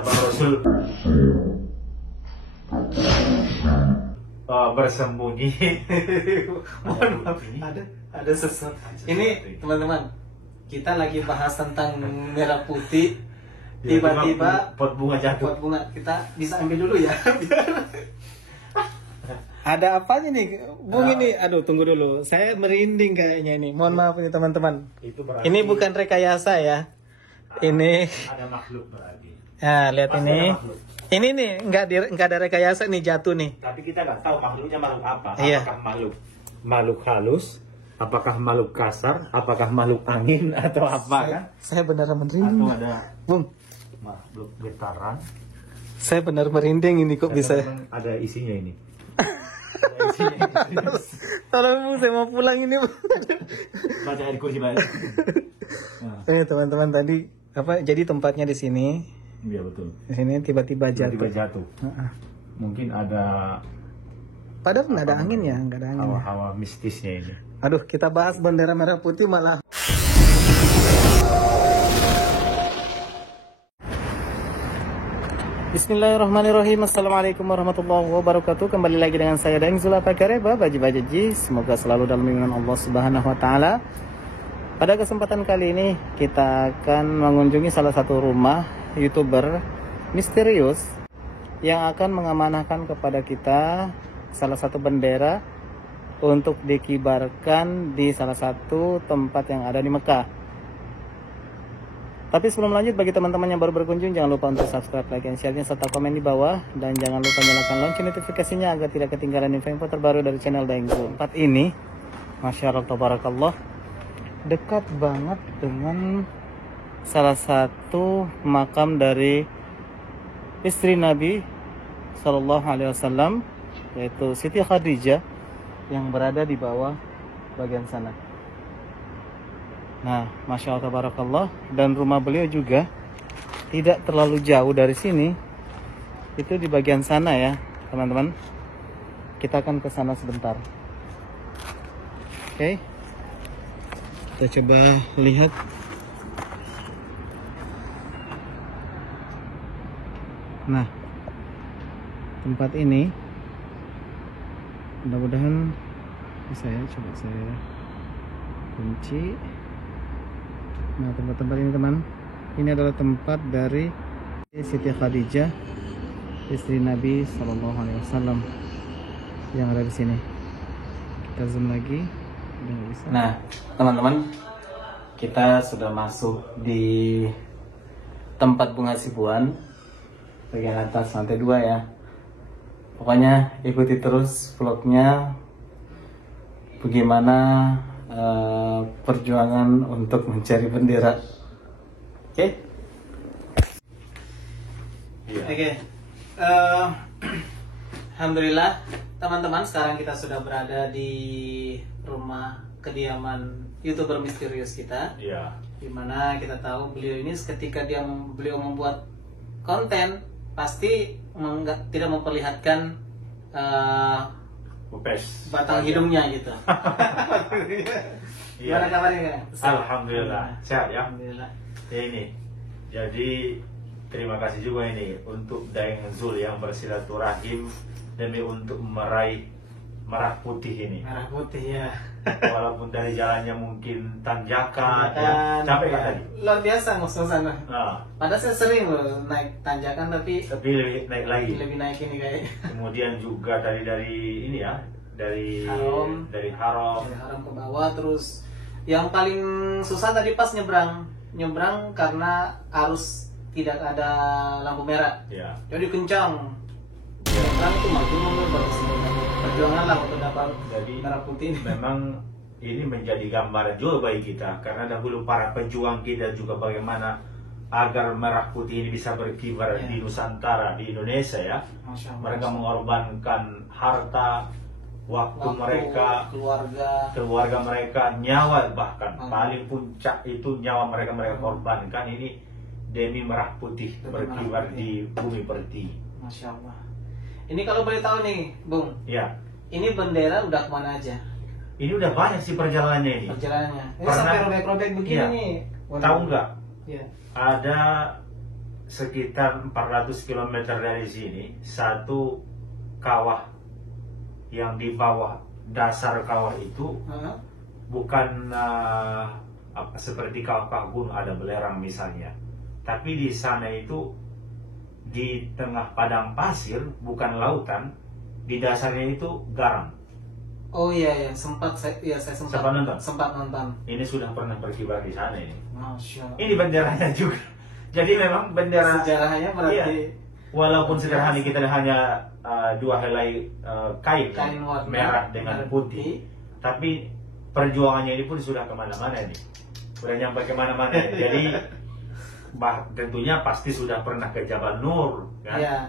martabat Rasul bersembunyi. Mohon maaf, Ada sesuatu. Ini teman-teman, kita lagi bahas tentang merah putih. Tiba-tiba pot bunga jatuh. pot bunga, kita bisa ambil dulu ya. Ada apanya nih, Bung? Ini, aduh, tunggu dulu. Saya merinding kayaknya ini. Mohon maaf nih teman-teman. Itu berarti Ini bukan rekayasa ya. Ini. ada makhluk berarti. Nah, lihat Pasti ini. ada makhluk. Ini nih nggak ada rekayasa nih, jatuh nih. Tapi kita nggak tahu makhluknya makhluk apa. Iya. Apakah makhluk halus, apakah makhluk kasar, apakah makhluk angin atau apa kan? Saya benar Atau merinding, ada Bung. makhluk getaran. Saya benar merinding ini, kok bisa. Memang ada isinya ini. Ada isinya ini. Tolong Bung, saya mau pulang ini, Bung. Baca di kursi baca. Nah, Teman-teman, tadi apa? Jadi tempatnya di sini. iya betul. Di sini tiba-tiba jatuh. Tiba-tiba jatuh. Heeh. Mungkin ada Padahal nggak ada angin ya, nggak ada angin. Ya. hawa-hawa mistisnya ini. Aduh, kita bahas bendera merah putih malah. Bismillahirrahmanirrahim. Assalamualaikum warahmatullahi wabarakatuh. Kembali lagi dengan saya Daeng Zulfakareba, Baji. Semoga selalu dalam lindungan Allah Subhanahu wa taala. Pada kesempatan kali ini kita akan mengunjungi salah satu rumah YouTuber misterius yang akan mengamanahkan kepada kita salah satu bendera untuk dikibarkan di salah satu tempat yang ada di Mekah. Tapi sebelum lanjut, bagi teman-teman yang baru berkunjung, jangan lupa untuk subscribe, like, dan share-nya, serta komen di bawah. Dan jangan lupa nyalakan lonceng notifikasinya agar tidak ketinggalan info-info terbaru dari channel Daeng Zul. Tempat ini, Masya Allah, Tabarakallah, dekat banget dengan salah satu makam dari istri Nabi Sallallahu Alaihi Wasallam, yaitu Siti Khadijah, yang berada di bawah bagian sana. Nah, Masya Allah, Tabarakallah, dan rumah beliau juga tidak terlalu jauh dari sini. Itu di bagian sana ya, teman-teman. Kita akan ke sana sebentar. Oke. Kita coba lihat. Nah, tempat ini mudah-mudahan bisa ya, coba saya kunci. Nah, tempat-tempat ini teman, ini adalah tempat dari Siti Khadijah, istri Nabi Sallallahu Alaihi Wasallam, yang ada di sini. Kita zoom lagi. Udah nggak bisa. Nah, teman-teman, kita sudah masuk di tempat bunga Sibuan, bagian atas lantai 2 ya. Pokoknya ikuti terus vlognya, bagaimana perjuangan untuk mencari bendera. Oke? Iya. Oke. Alhamdulillah, teman-teman, sekarang kita sudah berada di rumah kediaman YouTuber misterius kita. Iya. Dimana kita tahu beliau ini ketika beliau membuat konten pasti tidak memperlihatkan batang hidungnya gitu. Gimana kabarnya, Kak? Alhamdulillah, sehat ya. Alhamdulillah. Ya ini, jadi terima kasih juga ini untuk Daeng Zul yang bersilaturahim demi untuk meraih merah putih ini. Merah putih ya. Walaupun dari jalannya mungkin tanjakan, ya. Capek kan tadi? Luar biasa musuh sana. Nah, Padahal saya sering loh naik tanjakan, tapi tapi lebih naik lagi. lebih naik ini kayaknya. Kemudian juga dari ini ya, dari Haram. dari Haram. Dari Haram ke bawah, terus yang paling susah tadi pas nyebrang karena arus tidak ada lampu merah. Ya. Jadi kencang. Nyebrang itu maju mundur baru perjuangan lah untuk dapat Jadi merah putih ini. memang ini menjadi gambaran juga bagi kita, karena dahulu para pejuang kita juga bagaimana agar merah putih ini bisa berkibar Ya. di Nusantara, di Indonesia ya. Masya Allah. Mereka mengorbankan harta, waktu mereka, keluarga mereka, nyawa, bahkan paling puncak itu nyawa mereka korbankan ini demi merah putih berkibar di bumi pertiwi. Masya Allah. Ini kalau boleh tahu nih, Bung, Ya, ini bendera udah kemana aja ini udah banyak sih perjalanannya ini. perjalanannya? Ini Karena- sampai robek-robek begini Iya. nih. Tahu nggak? Iya. Ada sekitar 400 km dari sini, satu kawah yang di bawah dasar kawah itu bukan seperti kawah-kawah gunung ada belerang misalnya, tapi di sana itu di tengah padang pasir, bukan lautan, di dasarnya itu garam. Oh iya, saya sempat nonton. Ini sudah pernah berkibar di sana ini. Masya Allah. Ini benderanya juga. Jadi memang bendera sejarahnya berarti. Iya. Walaupun sederhana kita hanya dua helai kain merah dengan putih, tapi perjuangannya ini pun sudah kemana-mana ini, sudah nyampe kemana-mana. Jadi tentunya pasti sudah pernah ke Jabal Nur, kan? Ya,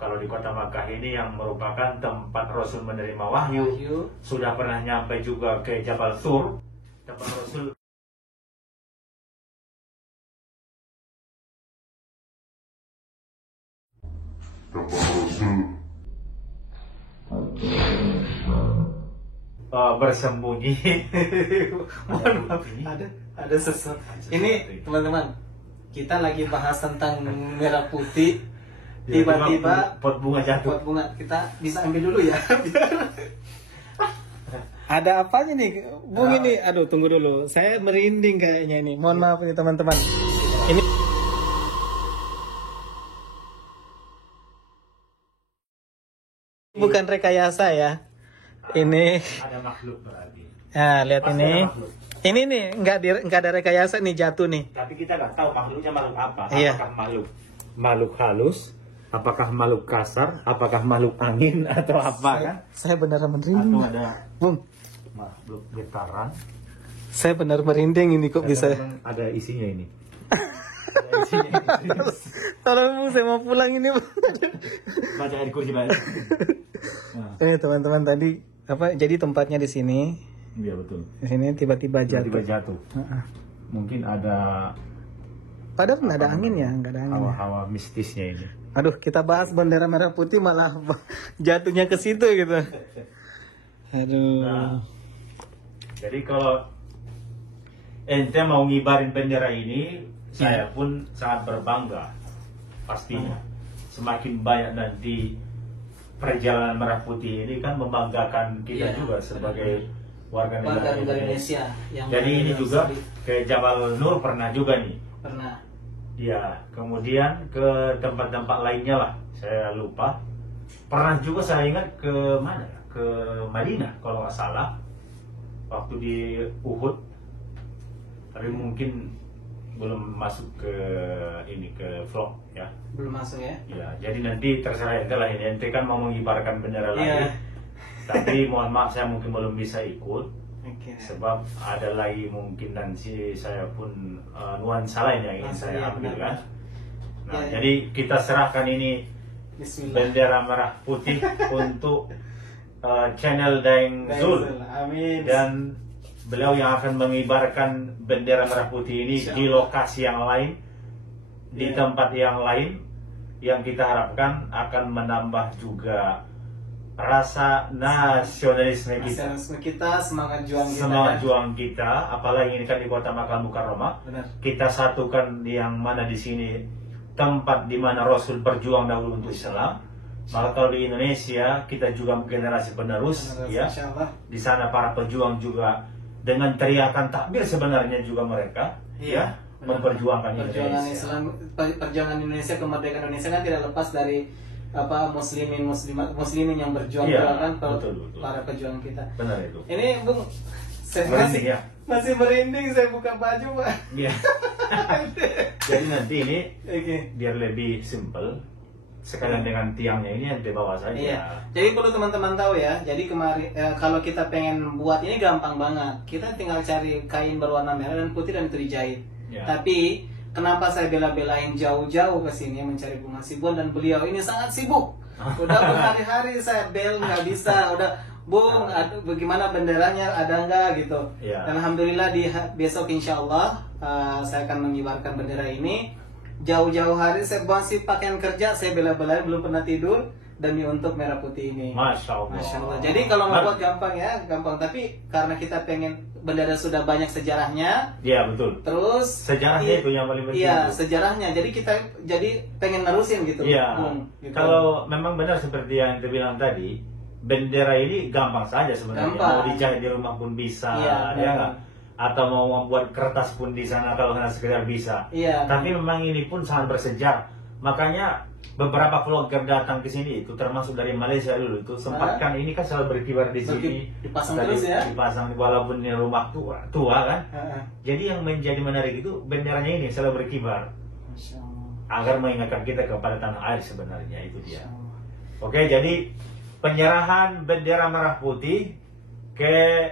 kalau di kota Makkah ini yang merupakan tempat Rasul menerima wahyu, sudah pernah nyampe juga ke Jabal Sur, tempat Rasul. Bersembunyi. Mohon maaf, ada sesuatu. Ini teman-teman, kita lagi bahas tentang merah putih. Tiba-tiba pot bunga jatuh. Pot bunga kita bisa ambil dulu ya. Ada apanya nih, Bung? Ini, aduh, tunggu dulu. Saya merinding kayaknya ini. Mohon maaf nih teman-teman. Ini bukan rekayasa ya. Ini ada makhluk berarti. Nah, lihat pasti ini. Ini nih nggak ada rekayasa nih, jatuh nih. Tapi kita nggak tahu makhluknya makhluk apa. Iya. Apakah makhluk halus, apakah makhluk kasar, apakah makhluk angin atau apa kan? Saya benar merinding. Atau ada Bung, makhluk getaran. Saya benar merinding ini kok bisa. Ada isinya ini. Tolong Bung, saya mau pulang ini, Bung. Baca di kursi banyak. Ini teman-teman tadi apa? Jadi tempatnya di sini. Iya betul. Di sini tiba-tiba jatuh. Mungkin ada. Padahal nggak ada angin ya, nggak ada angin. Hawa-hawa mistisnya ini. Aduh, kita bahas bendera merah putih malah jatuhnya ke situ gitu. Aduh. Nah, jadi kalau ente mau ngibarin bendera ini, saya pun sangat berbangga. Pastinya. Semakin banyak nanti perjalanan merah putih ini kan membanggakan kita juga sebagai warga negara Indonesia. Jadi ini juga ke Jabal Nur pernah juga nih. Pernah. Ya, kemudian ke tempat-tempat lainnya lah. Saya lupa. Pernah juga saya ingat ke mana? Ke Madinah kalau nggak salah. Waktu di Uhud. Tapi mungkin belum masuk ke ini, ke vlog ya. Belum masuk ya? Ya, jadi nanti terserah ente lah ini. Ente kan mau mengibarkan bendera lagi. Tapi mohon maaf saya mungkin belum bisa ikut. Sebab ada lagi mungkin nanti saya pun nuansa lain yang ingin saya ambil kan. Nah, jadi kita serahkan ini bendera merah putih untuk channel Daeng Zul. Amin. Dan beliau yang akan mengibarkan bendera merah putih ini di lokasi yang lain, di tempat yang lain, yang kita harapkan akan menambah juga rasa nasionalisme kita, semangat juang kita, apalagi ini kan di kota Makkah Mukarramah. Kita satukan yang mana di sini tempat di mana Rasul berjuang dahulu untuk Islam. Maka kalau di Indonesia kita juga generasi penerus ya. Di sana para pejuang juga dengan teriakan takbir sebenarnya juga mereka ya memperjuangkan Indonesia. Perjuangan Indonesia, kemerdekaan Indonesia kan tidak lepas dari apa muslimin yang berjuang kan para pejuang kita. Benar itu. Ini Bung, saya masih merinding, saya buka baju Pak. Iya. Jadi nanti ini biar lebih simple, sekalian dengan tiangnya ini yang dibawa saja. Iya. Jadi perlu teman-teman tahu ya. Jadi kemarin kalau kita pengen buat ini gampang banget. Kita tinggal cari kain berwarna merah dan putih dan itu dijahit. Tapi kenapa saya bela-belain jauh-jauh ke sini mencari Bung Hasibun, dan beliau ini sangat sibuk. Udah berhari-hari saya bel nggak bisa. Udah Bung, bagaimana benderanya, ada nggak gitu. Dan alhamdulillah besok insya Allah saya akan mengibarkan bendera ini. Jauh-jauh hari saya masih pakaian kerja, saya bela-belain belum pernah tidur demi untuk merah putih ini. Masya Allah. Masya Allah. Jadi kalau mau buat gampang ya, gampang. Tapi karena kita pengen bendera sudah banyak sejarahnya. Iya betul. Terus sejarahnya itu yang paling penting. Iya, itu. sejarahnya. Jadi kita pengen nerusin gitu. Iya. Gitu. Kalau memang benar seperti yang kita bilang tadi, bendera ini gampang saja sebenarnya. Mau dijahit di rumah pun bisa, ya nggak? Atau mau membuat kertas pun di sana kalau hanya sekedar bisa. Iya. Tapi memang ini pun sangat bersejarah. Makanya beberapa vlogger datang ke sini itu termasuk dari Malaysia dulu itu sempatkan ini kan selalu berkibar di sini. Dipasang terus ya. Dipasang walaupun ini rumah tua kan. Jadi yang menjadi menarik itu benderanya ini selalu berkibar. Agar mengingatkan kita kepada tanah air sebenarnya itu dia. Oke, jadi penyerahan bendera merah putih ke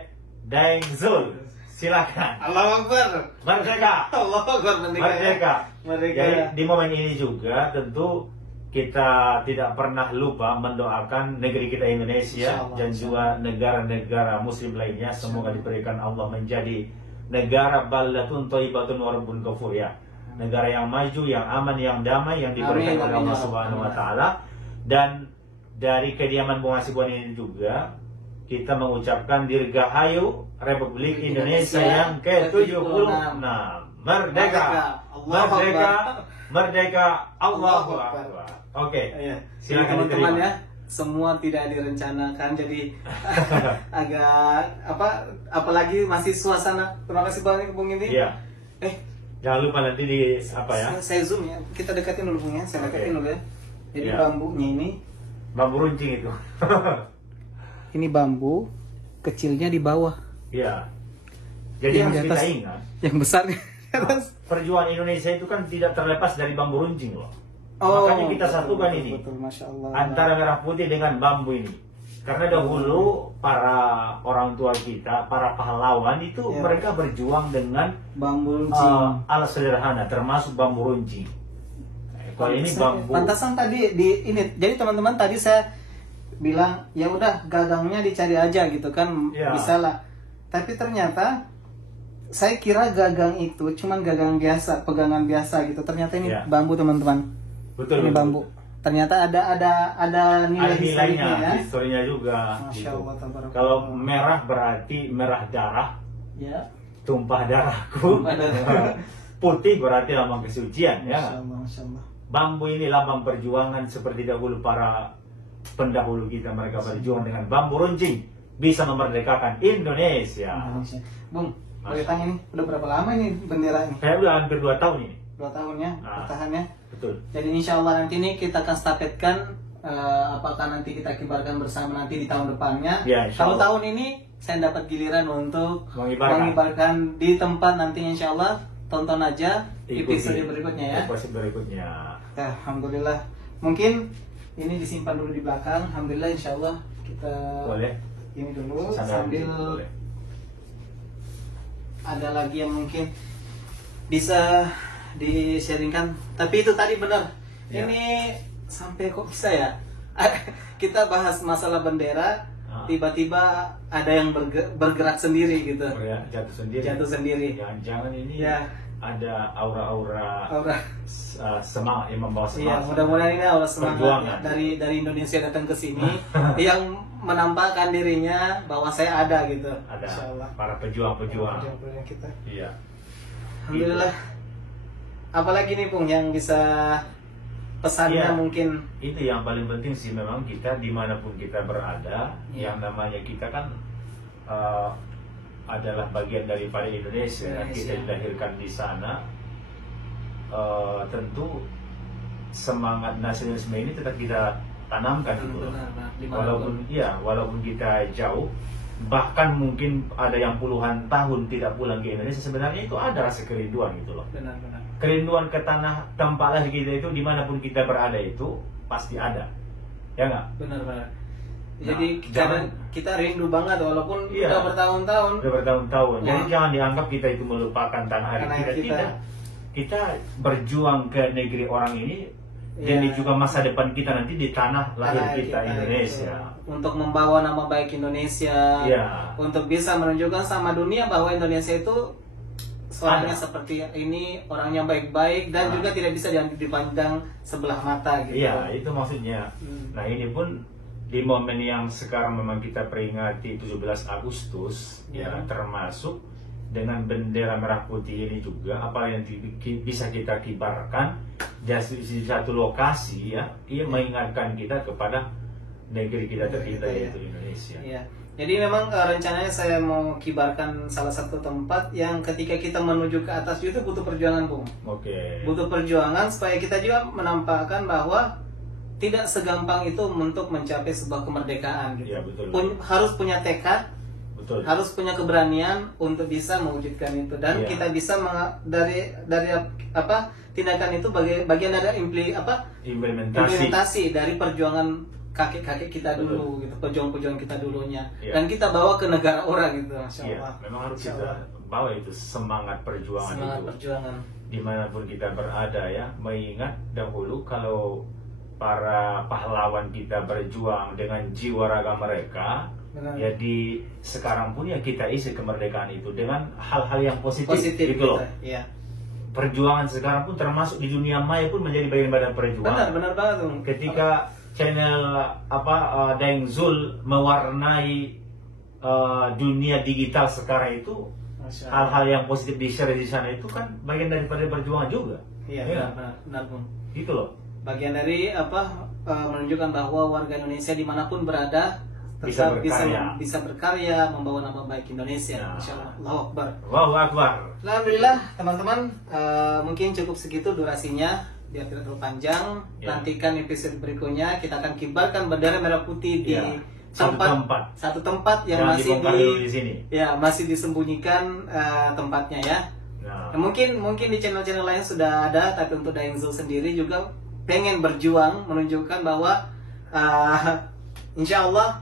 Daeng Zul. Silakan. Allahu Akbar. Merdeka. Allahu Akbar, merdeka. Merdeka. Jadi di momen ini juga tentu kita tidak pernah lupa mendoakan negeri kita Indonesia dan juga negara-negara muslim lainnya, semoga diberikan Allah menjadi negara baldatun thayyibatun wa rabbun ghafur ya. Negara yang maju, yang aman, yang damai, yang diberikan oleh Allah Subhanahu wa taala. Dan dari kediaman Bung Hasibuan ini juga kita mengucapkan Dirgahayu Republik Indonesia yang ke-76. Merdeka. Merdeka. Merdeka. Allahu Akbar. Oke. Silakan teman-teman ya. Semua tidak direncanakan, jadi agak apalagi masih suasana. Terima kasih banyak Bung ini. Iya. Jangan lupa nanti di apa ya? Saya zoom ya. Kita dekatin dulu Bung ya. Saya dekatin dulu ya. Jadi bambunya ini. Bambu runcing itu. Ini bambu kecilnya di bawah. Iya. Jadi yang kita ingat, yang besar di atas. Perjuangan Indonesia itu kan tidak terlepas dari bambu runcing loh. Makanya kita satukan ini. Betul, Masya Allah. Antara merah putih dengan bambu ini. Karena dahulu para orang tua kita, para pahlawan itu mereka berjuang dengan bambu runcing. Alat sederhana, termasuk bambu runcing. Kalau ini bambu. Pantasan tadi di ini. Jadi teman-teman tadi saya bilang ya udah gagangnya dicari aja gitu kan, bisa lah. Tapi ternyata saya kira gagang itu cuman gagang biasa, pegangan biasa gitu. Ternyata ini bambu teman-teman. Betul. Ini bambu. Ternyata ada nilainya ya. Historinya juga. Masya Allah, gitu. Kalau merah berarti merah darah. Ya. Tumpah darahku. Putih berarti lambang kesucian. Masya Allah, Masya Allah. Bambu ini lambang perjuangan seperti dahulu para pendahulu kita, mereka berjuang dengan bambu runcing bisa memerdekakan Indonesia. Bung, boleh tanya nih, udah berapa lama ini bendera ini? Saya udah hampir 2 tahun ini. 2 tahun ya, bertahannya. Betul. Jadi insya Allah nanti ini kita akan stafetkan, apakah nanti kita kibarkan bersama nanti di tahun depannya. Ya, kalau tahun ini saya dapat giliran untuk mengibarkan di tempat nantinya, insya Allah tonton aja episode berikutnya ya. Episode berikutnya. Alhamdulillah. Mungkin ini disimpan dulu di belakang. Alhamdulillah, insya Allah kita ini dulu sambil boleh. Ada lagi yang mungkin bisa di-sharingkan. Tapi itu tadi benar. Ini sampai kok bisa ya? Kita bahas masalah bendera, tiba-tiba ada yang bergerak sendiri gitu. Jatuh sendiri. Jangan ini ada aura-aura semangat yang membawa semangat. Iya, mudah-mudahan ini aura semangat dari Indonesia datang ke sini yang menampakkan dirinya bahwa saya ada gitu. Ada para pejuang-pejuang kita. Iya. Alhamdulillah. Apalagi nih Bung yang bisa pesannya mungkin? Itu yang paling penting sih, memang kita dimanapun kita berada, yang namanya kita kan adalah bagian daripada Indonesia. Kita dilahirkan di sana, tentu semangat nasionalisme ini tetap kita tanamkan gitu. Walaupun kita jauh, bahkan mungkin ada yang puluhan tahun tidak pulang ke Indonesia, sebenarnya itu ada rasa kerinduan gitu loh. Benar-benar. Kerinduan ke tanah tempat lahir kita itu dimanapun kita berada itu pasti ada, ya nggak? Benar-benar. Jadi kita rindu banget walaupun udah bertahun-tahun. Jadi jangan dianggap kita itu melupakan tanah air kita. Kita berjuang ke negeri orang ini dan juga masa depan kita nanti di tanah lahir kita Indonesia. Untuk membawa nama baik Indonesia. Untuk bisa menunjukkan sama dunia bahwa Indonesia itu orangnya seperti ini, orangnya baik-baik dan juga tidak bisa dipandang sebelah mata gitu. Iya, itu maksudnya. Nah, ini pun di momen yang sekarang memang kita peringati 17 Agustus ya, termasuk dengan bendera merah putih ini juga apa yang bisa kita kibarkan di satu lokasi ya, ia mengingatkan kita kepada negeri kita tercinta yaitu Indonesia. Ya. Jadi memang rencananya saya mau kibarkan salah satu tempat yang ketika kita menuju ke atas itu butuh perjuangan, Bung. Oke. Butuh perjuangan supaya kita juga menampakkan bahwa tidak segampang itu untuk mencapai sebuah kemerdekaan. Gitu. Ya, betul. Harus punya tekad, betul. Harus punya keberanian untuk bisa mewujudkan itu dan kita bisa dari apa tindakan itu bagian dari implementasi dari perjuangan kakek-kakek kita dulu, gitu, pejuang-pejuang kita dulunya, dan kita bawa ke negara orang gitu, Masya Allah. Memang harus kita bawa itu semangat perjuangan dimanapun kita berada ya, mengingat dahulu kalau para pahlawan kita berjuang dengan jiwa raga mereka. Jadi sekarang pun ya kita isi kemerdekaan itu dengan hal-hal yang positif gitu loh. Iya. Perjuangan sekarang pun termasuk di dunia maya pun menjadi bagian-bagian perjuangan. Benar banget tuh. Ketika channel Daeng Zul mewarnai dunia digital sekarang itu, hal-hal yang positif di share di sana itu kan bagian daripada perjuangan juga. Iya, benar Bung. Gitu loh. Bagian dari menunjukkan bahwa warga Indonesia dimanapun berada tetap bisa berkarya, membawa nama baik Indonesia. Masya Allah. Allahu Akbar. Allahu Akbar. Alhamdulillah teman-teman, mungkin cukup segitu durasinya. Biar tidak terlalu panjang, nantikan episode berikutnya kita akan kibarkan bendera merah putih di satu tempat yang masih di sini. Ya, masih disembunyikan tempatnya ya. Mungkin di channel-channel lain sudah ada, tapi untuk Daeng Zul sendiri juga pengen berjuang menunjukkan bahwa insya Allah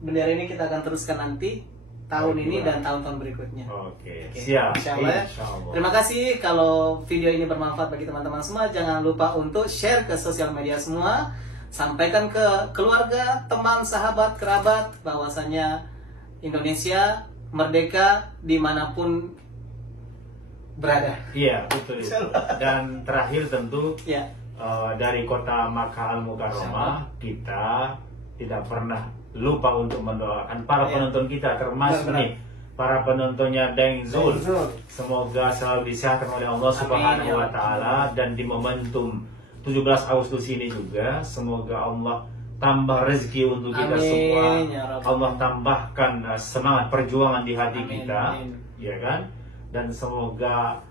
bendera ini kita akan teruskan nanti tahun ini dan tahun-tahun berikutnya. Oke. Siap. Insya Allah. Terima kasih. Kalau video ini bermanfaat bagi teman-teman semua, jangan lupa untuk share ke sosial media semua. Sampaikan ke keluarga, teman, sahabat, kerabat bahwasanya Indonesia merdeka dimanapun berada. Iya, betul. Dan terakhir tentu dari kota Makkah Al-Mukarramah kita tidak pernah lupa untuk mendoakan para penonton kita, termasuk nih para penontonnya Daeng Zul. Semoga selalu disehatkan oleh Allah Subhanahu wa Ta'ala, dan di momentum 17 Agustus ini juga semoga Allah tambah rezeki untuk kita semua. Allah tambahkan semangat perjuangan di hati kita, ya kan? Dan semoga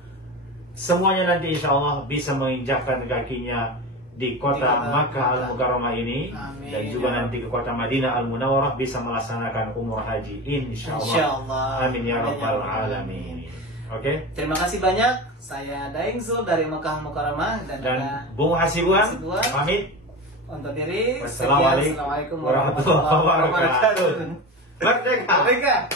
semuanya nanti insya Allah bisa menginjakkan kakinya di kota Makkah Al-Mukarramah ini. Dan juga nanti ke kota Madinah Al-Munawwarah bisa melaksanakan umrah haji insya Allah. Amin ya rabbal alamin. Oke. Terima kasih banyak. Saya Daeng Zul dari Makkah Al-Mukarramah dan Bung Hasibuan pamit untuk diri. Wassalamualaikum warahmatullahi wabarakatuh. Merdeka.